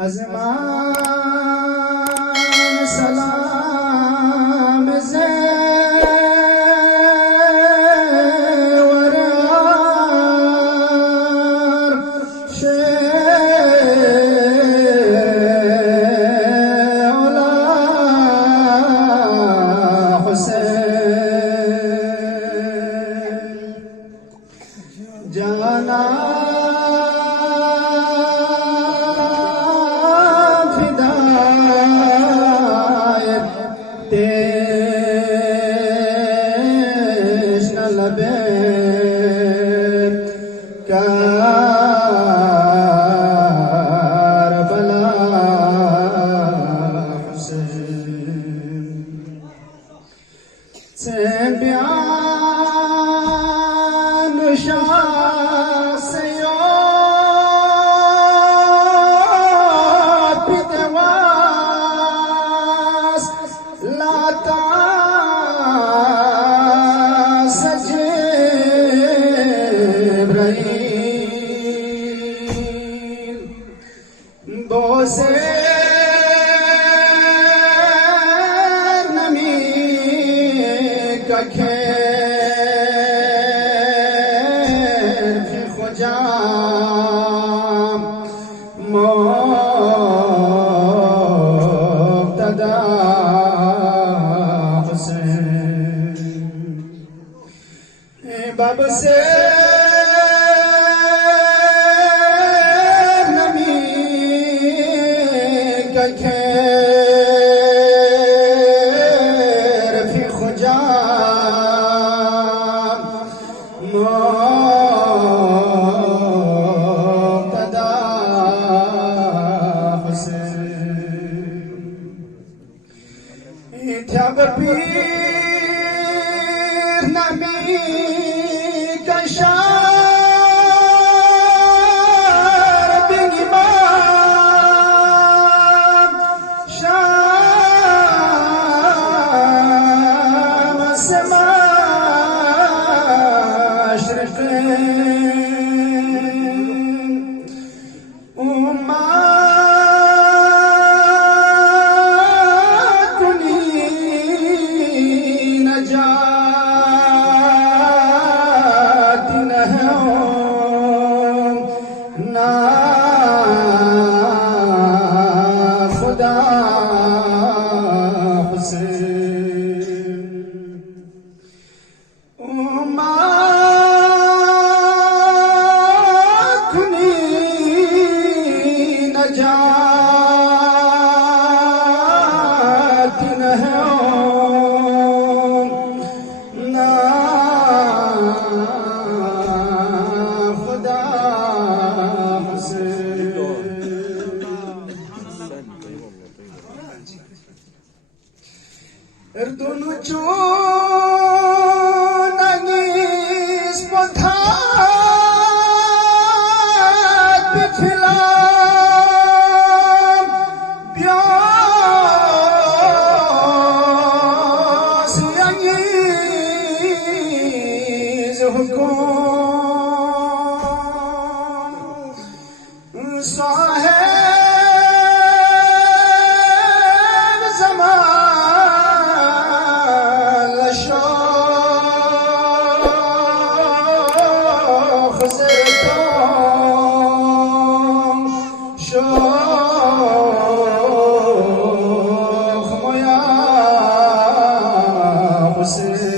از من سلام زورار شولا حسین جانا باب سے نمی کا خیر فی خجام مقتدا حسین تھا پیر نمی شار بگیمان شام سماشرقین امات کنی نجات نا خدا حسین امات کنی نجات نا خدا اردن چون انیس پتھات بچھلام بیاس انیس حکم صاحب زمان لشاخ زیتون شاخ مویا حسین